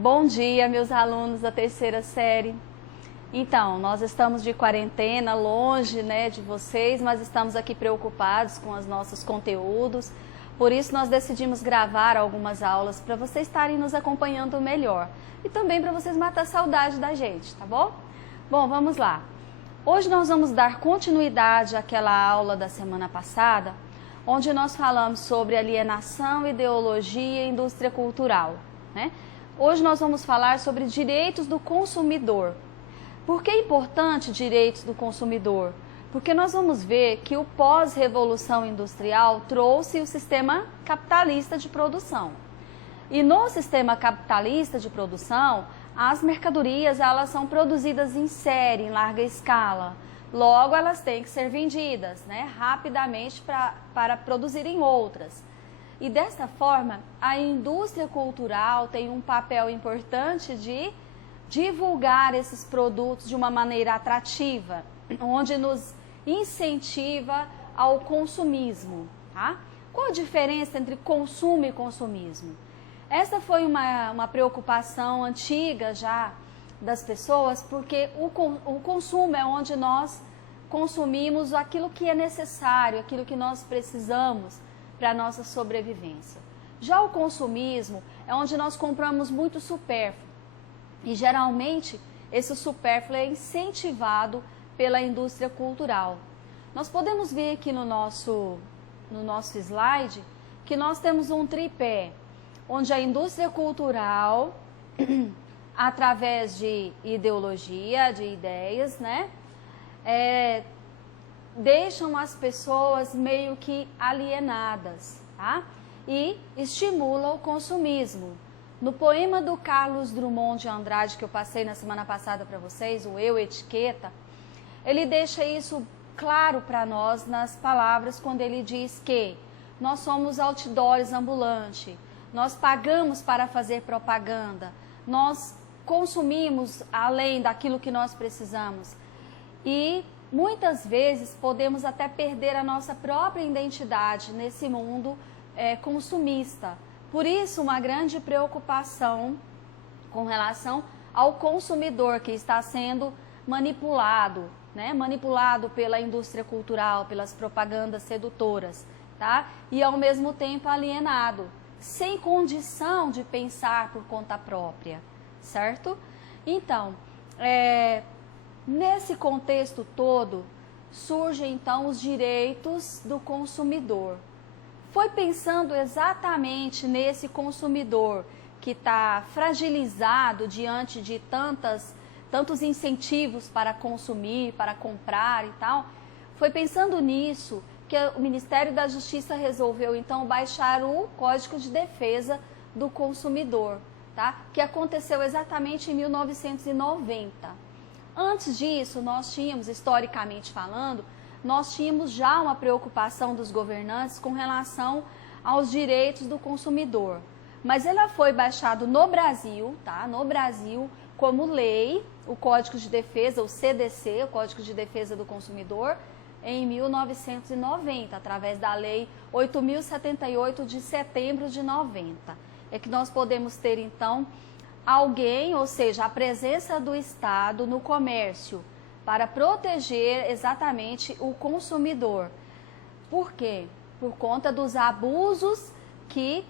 Bom dia, meus alunos da terceira série. Então, nós estamos de quarentena, longe, de vocês, mas estamos aqui preocupados com os nossos conteúdos. Por isso, nós decidimos gravar algumas aulas para vocês estarem nos acompanhando melhor. E também para vocês matar a saudade da gente, tá bom? Bom, vamos lá. Hoje nós vamos dar continuidade àquela aula da semana passada, onde nós falamos sobre alienação, ideologia e indústria cultural, né? Hoje nós vamos falar sobre direitos do consumidor. Por que é importante direitos do consumidor? Porque nós vamos ver que o pós-revolução industrial trouxe o sistema capitalista de produção. E no sistema capitalista de produção, as mercadorias elas são produzidas em série, em larga escala. Logo, elas têm que ser vendidas, rapidamente para produzirem outras. E desta forma, a indústria cultural tem um papel importante de divulgar esses produtos de uma maneira atrativa, onde nos incentiva ao consumismo, tá? Qual a diferença entre consumo e consumismo? Essa foi uma preocupação antiga já das pessoas, porque o consumo é onde nós consumimos aquilo que é necessário, aquilo que nós precisamos para a nossa sobrevivência. Já o consumismo é onde nós compramos muito supérfluo e geralmente esse supérfluo é incentivado pela indústria cultural. Nós podemos ver aqui no nosso slide que nós temos um tripé, onde a indústria cultural, através de ideologia, de ideias, deixam as pessoas meio que alienadas, tá? E estimula o consumismo. No poema do Carlos Drummond de Andrade, que eu passei na semana passada para vocês, o Eu, Etiqueta, ele deixa isso claro para nós nas palavras quando ele diz que nós somos outdoors ambulantes, nós pagamos para fazer propaganda, nós consumimos além daquilo que nós precisamos e muitas vezes podemos até perder a nossa própria identidade nesse mundo consumista. Por isso, uma grande preocupação com relação ao consumidor que está sendo manipulado, manipulado pela indústria cultural, pelas propagandas sedutoras, tá? E ao mesmo tempo alienado, sem condição de pensar por conta própria, certo? Então, nesse contexto todo, surgem então os direitos do consumidor. Foi pensando exatamente nesse consumidor que está fragilizado diante de tantos incentivos para consumir, para comprar e tal. Foi pensando nisso que o Ministério da Justiça resolveu então baixar o Código de Defesa do Consumidor, tá? Que aconteceu exatamente em 1990. Antes disso, nós tínhamos, historicamente falando, nós tínhamos já uma preocupação dos governantes com relação aos direitos do consumidor. Mas ela foi baixado no Brasil, tá? No Brasil, como lei, o Código de Defesa, o CDC, o Código de Defesa do Consumidor, em 1990, através da Lei 8.078 de setembro de 90. É que nós podemos ter, então, alguém, ou seja, a presença do Estado no comércio para proteger exatamente o consumidor. Por quê? Por conta dos abusos que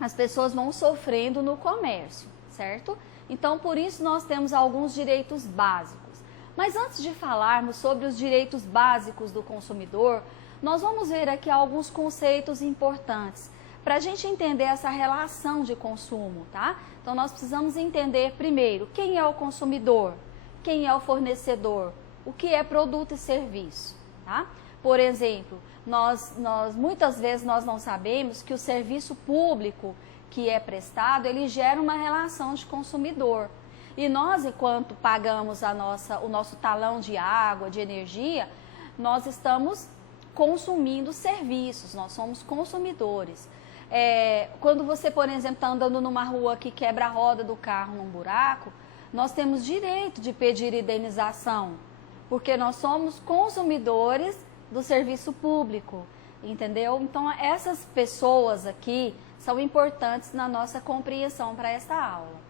as pessoas vão sofrendo no comércio, certo? Então, por isso nós temos alguns direitos básicos. Mas antes de falarmos sobre os direitos básicos do consumidor, nós vamos ver aqui alguns conceitos importantes para a gente entender essa relação de consumo, tá? Então, nós precisamos entender primeiro quem é o consumidor, quem é o fornecedor, o que é produto e serviço, tá? Por exemplo, muitas vezes nós não sabemos que o serviço público que é prestado, ele gera uma relação de consumidor. E nós, enquanto pagamos o nosso talão de água, de energia, nós estamos consumindo serviços, nós somos consumidores. Quando você, por exemplo, está andando numa rua que quebra a roda do carro num buraco, nós temos direito de pedir indenização, porque nós somos consumidores do serviço público, entendeu? Então, essas pessoas aqui são importantes na nossa compreensão para essa aula.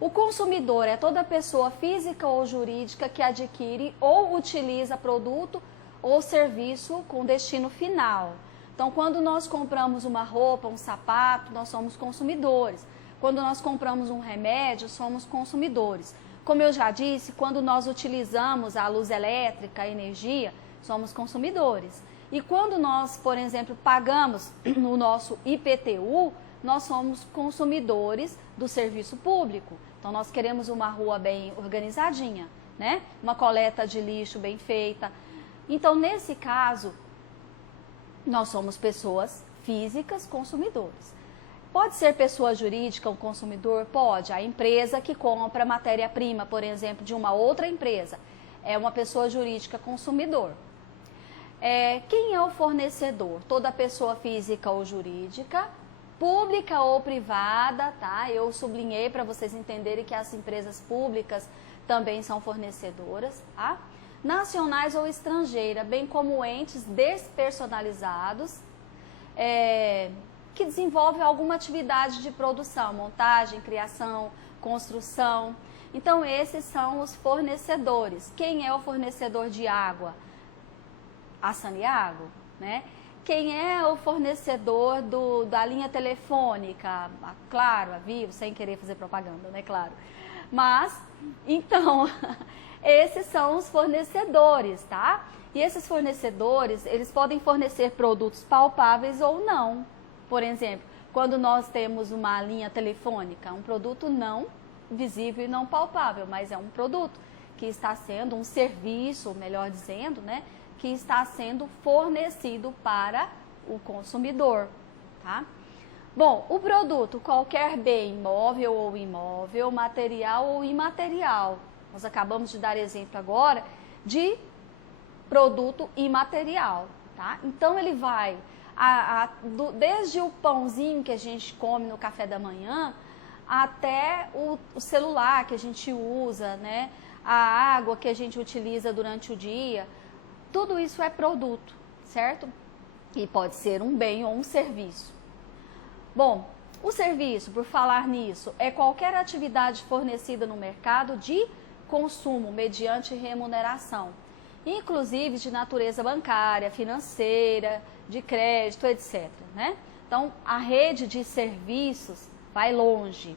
O consumidor é toda pessoa física ou jurídica que adquire ou utiliza produto ou serviço com destino final. Então, quando nós compramos uma roupa, um sapato, nós somos consumidores. Quando nós compramos um remédio, somos consumidores. Como eu já disse, quando nós utilizamos a luz elétrica, a energia, somos consumidores. E quando nós, por exemplo, pagamos o nosso IPTU, nós somos consumidores do serviço público. Então, nós queremos uma rua bem organizadinha, né? Uma coleta de lixo bem feita. Então, nesse caso, nós somos pessoas físicas consumidores. Pode ser pessoa jurídica um consumidor? Pode. A empresa que compra matéria-prima, por exemplo, de uma outra empresa, é uma pessoa jurídica consumidor. Quem é o fornecedor? Toda pessoa física ou jurídica, pública ou privada, tá? Eu sublinhei para vocês entenderem que as empresas públicas também são fornecedoras, tá? Nacionais ou estrangeira, bem como entes despersonalizados, que desenvolvem alguma atividade de produção, montagem, criação, construção. Então, esses são os fornecedores. Quem é o fornecedor de água? A Saneago, né? Quem é o fornecedor da linha telefônica? Claro, a Vivo, sem querer fazer propaganda, né? Claro. Mas, então, esses são os fornecedores, tá? E esses fornecedores, eles podem fornecer produtos palpáveis ou não. Por exemplo, quando nós temos uma linha telefônica, um produto não visível e não palpável, mas é um produto que está sendo um serviço, melhor dizendo, né? Que está sendo fornecido para o consumidor, tá? Bom, o produto, qualquer bem, móvel ou imóvel, material ou imaterial. Nós acabamos de dar exemplo agora de produto imaterial, tá? Então, ele vai desde o pãozinho que a gente come no café da manhã até o celular que a gente usa, né? A água que a gente utiliza durante o dia. Tudo isso é produto, certo? E pode ser um bem ou um serviço. Bom, o serviço, por falar nisso, é qualquer atividade fornecida no mercado de consumo mediante remuneração, inclusive de natureza bancária, financeira, de crédito, etc., né? Então, a rede de serviços vai longe.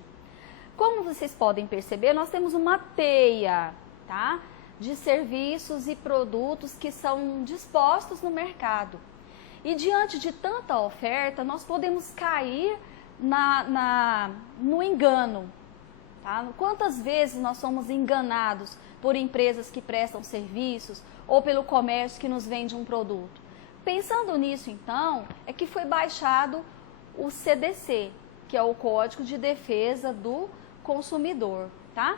Como vocês podem perceber, nós temos uma teia, tá? De serviços e produtos que são dispostos no mercado. E diante de tanta oferta, nós podemos cair no engano. Tá? Quantas vezes nós somos enganados por empresas que prestam serviços ou pelo comércio que nos vende um produto? Pensando nisso, então, é que foi baixado o CDC, que é o Código de Defesa do Consumidor, tá?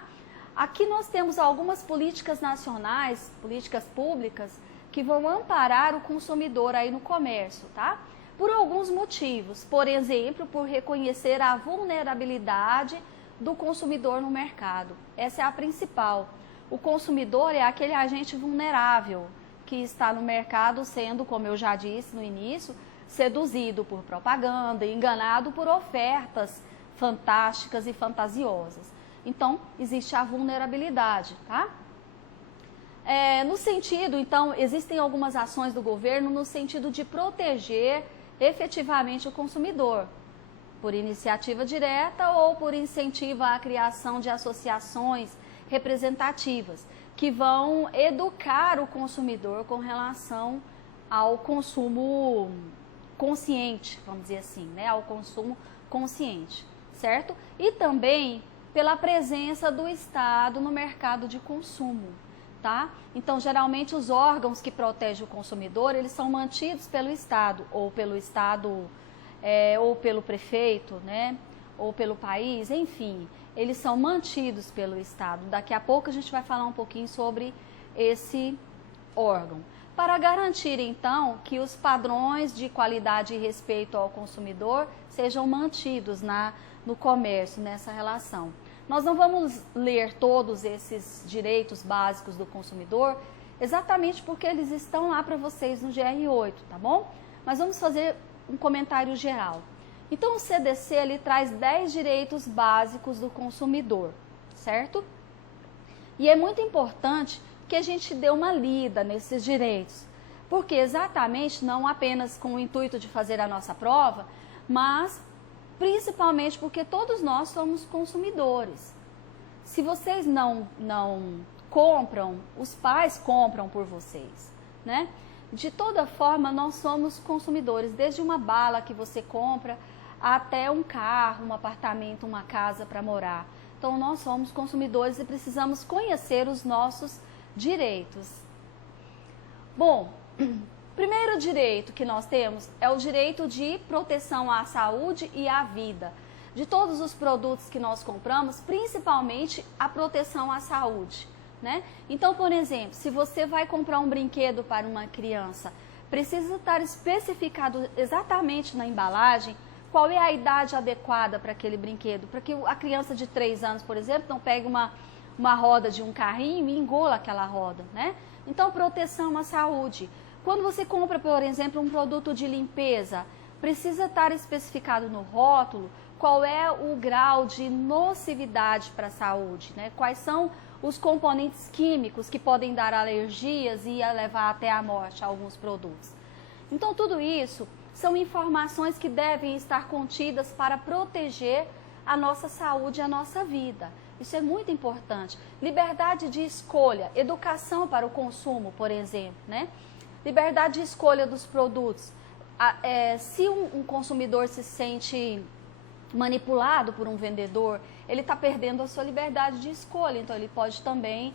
Aqui nós temos algumas políticas nacionais, políticas públicas, que vão amparar o consumidor aí no comércio, tá? Por alguns motivos, por exemplo, por reconhecer a vulnerabilidade do consumidor no mercado. Essa é a principal. O consumidor é aquele agente vulnerável que está no mercado sendo, como eu já disse no início, seduzido por propaganda, enganado por ofertas fantásticas e fantasiosas. Então, existe a vulnerabilidade, tá? No sentido, então, existem algumas ações do governo no sentido de proteger efetivamente o consumidor, por iniciativa direta ou por incentivo à criação de associações representativas, que vão educar o consumidor com relação ao consumo consciente, vamos dizer assim, né? Ao consumo consciente, certo? E também pela presença do Estado no mercado de consumo, tá? Então, geralmente, os órgãos que protegem o consumidor, eles são mantidos pelo Estado, ou pelo Estado, ou pelo prefeito, né? Ou pelo país, enfim, eles são mantidos pelo Estado. Daqui a pouco a gente vai falar um pouquinho sobre esse órgão. Para garantir, então, que os padrões de qualidade e respeito ao consumidor sejam mantidos no comércio, nessa relação. Nós não vamos ler todos esses direitos básicos do consumidor, exatamente porque eles estão lá para vocês no GR8, tá bom? Mas vamos fazer um comentário geral. Então, o CDC ele traz 10 direitos básicos do consumidor, certo? E é muito importante que a gente dê uma lida nesses direitos, porque exatamente não apenas com o intuito de fazer a nossa prova, mas principalmente porque todos nós somos consumidores. Se vocês não compram, os pais compram por vocês, né? De toda forma, nós somos consumidores, desde uma bala que você compra até um carro, um apartamento, uma casa para morar. Então, nós somos consumidores e precisamos conhecer os nossos direitos. Bom, primeiro direito que nós temos é o direito de proteção à saúde e à vida. De todos os produtos que nós compramos, principalmente a proteção à saúde, né? Então, por exemplo, se você vai comprar um brinquedo para uma criança, precisa estar especificado exatamente na embalagem qual é a idade adequada para aquele brinquedo, para que a criança de 3 anos, por exemplo, não pegue uma roda de um carrinho e engola aquela roda, né? Então, proteção à saúde. Quando você compra, por exemplo, um produto de limpeza, precisa estar especificado no rótulo qual é o grau de nocividade para a saúde, né? Quais são os componentes químicos que podem dar alergias e levar até a morte a alguns produtos. Então, tudo isso são informações que devem estar contidas para proteger a nossa saúde e a nossa vida. Isso é muito importante. Liberdade de escolha, educação para o consumo, por exemplo, né? Liberdade de escolha dos produtos. Se um consumidor se sente manipulado por um vendedor, ele está perdendo a sua liberdade de escolha, então ele pode também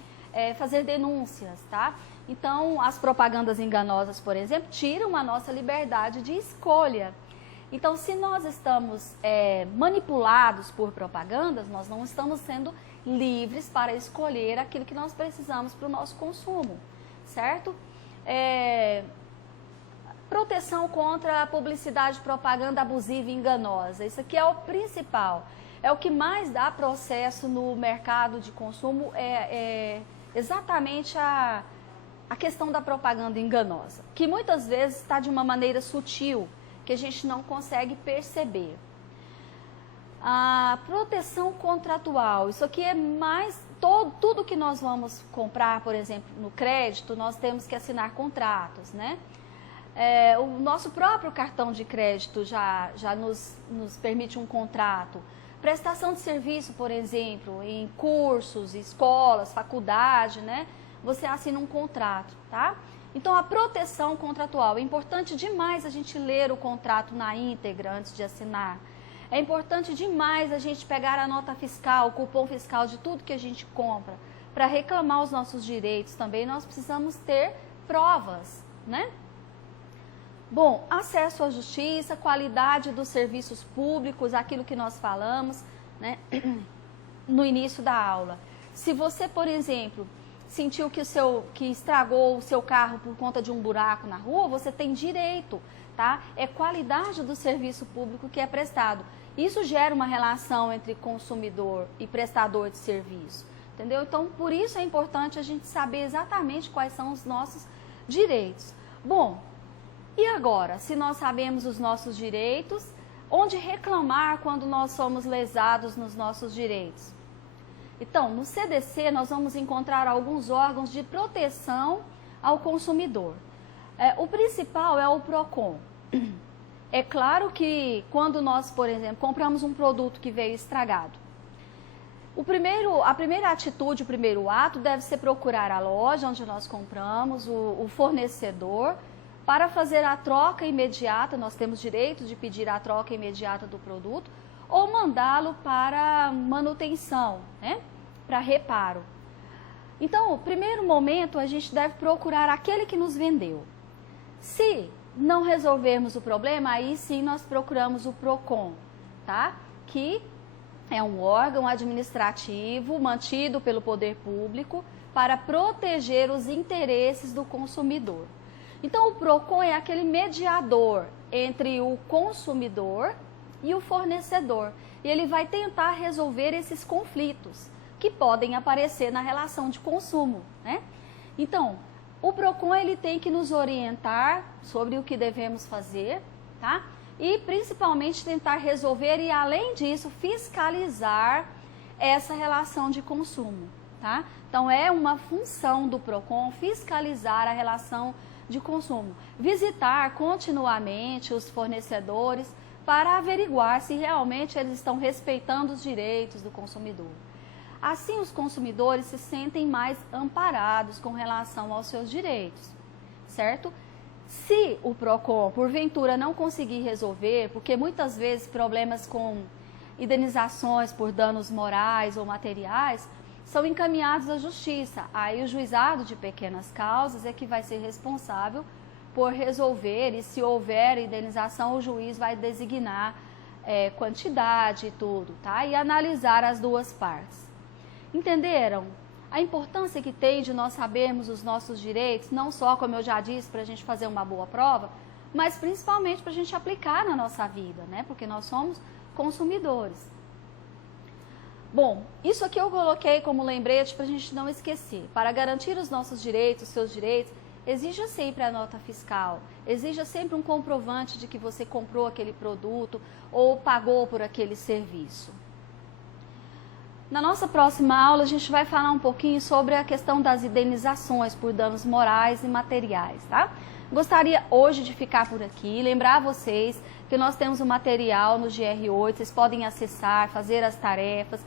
fazer denúncias, tá? Então, as propagandas enganosas, por exemplo, tiram a nossa liberdade de escolha. Então, se nós estamos manipulados por propagandas, nós não estamos sendo livres para escolher aquilo que nós precisamos para o nosso consumo, certo? Proteção contra a publicidade e propaganda abusiva e enganosa. Isso aqui é o principal. É o que mais dá processo no mercado de consumo, exatamente a questão da propaganda enganosa, que muitas vezes está de uma maneira sutil, que a gente não consegue perceber. A proteção contratual, isso aqui é mais, tudo que nós vamos comprar, por exemplo, no crédito, nós temos que assinar contratos, né? O nosso próprio cartão de crédito já nos permite um contrato. Prestação de serviço, por exemplo, em cursos, escolas, faculdade, né? Você assina um contrato, tá? Então, a proteção contratual, é importante demais a gente ler o contrato na íntegra antes de assinar. É importante demais a gente pegar a nota fiscal, o cupom fiscal de tudo que a gente compra. Para reclamar os nossos direitos também, nós precisamos ter provas, né? Bom, acesso à justiça, qualidade dos serviços públicos, aquilo que nós falamos, né, no início da aula. Se você, por exemplo, sentiu que estragou o seu carro por conta de um buraco na rua, você tem direito, tá? É qualidade do serviço público que é prestado. Isso gera uma relação entre consumidor e prestador de serviço, entendeu? Então, por isso é importante a gente saber exatamente quais são os nossos direitos. Bom, e agora, se nós sabemos os nossos direitos, onde reclamar quando nós somos lesados nos nossos direitos? Então, no CDC nós vamos encontrar alguns órgãos de proteção ao consumidor. O principal é o PROCON. É claro que quando nós, por exemplo, compramos um produto que veio estragado, a primeira atitude, o primeiro ato deve ser procurar a loja onde nós compramos, o fornecedor, para fazer a troca imediata. Nós temos direito de pedir a troca imediata do produto ou mandá-lo para manutenção, né? Para reparo. Então, no primeiro momento, a gente deve procurar aquele que nos vendeu. Se não resolvermos o problema, aí sim nós procuramos o PROCON, tá? Que é um órgão administrativo mantido pelo poder público para proteger os interesses do consumidor. Então, o PROCON é aquele mediador entre o consumidor e o fornecedor. E ele vai tentar resolver esses conflitos que podem aparecer na relação de consumo, né? Então, o PROCON ele tem que nos orientar sobre o que devemos fazer, tá? E principalmente tentar resolver e, além disso, fiscalizar essa relação de consumo, tá? Então, é uma função do PROCON fiscalizar a relação de consumo, visitar continuamente os fornecedores para averiguar se realmente eles estão respeitando os direitos do consumidor. Assim, os consumidores se sentem mais amparados com relação aos seus direitos, certo? Se o PROCON, porventura, não conseguir resolver, porque muitas vezes problemas com indenizações por danos morais ou materiais são encaminhados à justiça. Aí o juizado de pequenas causas é que vai ser responsável por resolver, e se houver indenização, o juiz vai designar quantidade e tudo, tá? E analisar as duas partes. Entenderam? A importância que tem de nós sabermos os nossos direitos, não só, como eu já disse, para a gente fazer uma boa prova, mas principalmente para a gente aplicar na nossa vida, né? Porque nós somos consumidores. Bom, isso aqui eu coloquei como lembrete para a gente não esquecer. Para garantir os nossos direitos, os seus direitos, exija sempre a nota fiscal, exija sempre um comprovante de que você comprou aquele produto ou pagou por aquele serviço. Na nossa próxima aula, a gente vai falar um pouquinho sobre a questão das indenizações por danos morais e materiais, tá? Gostaria hoje de ficar por aqui, lembrar vocês que nós temos um material no GR8, vocês podem acessar, fazer as tarefas.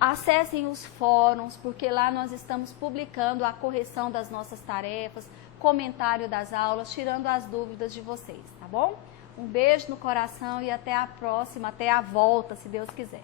Acessem os fóruns, porque lá nós estamos publicando a correção das nossas tarefas, comentário das aulas, tirando as dúvidas de vocês, tá bom? Um beijo no coração e até a próxima, até a volta, se Deus quiser.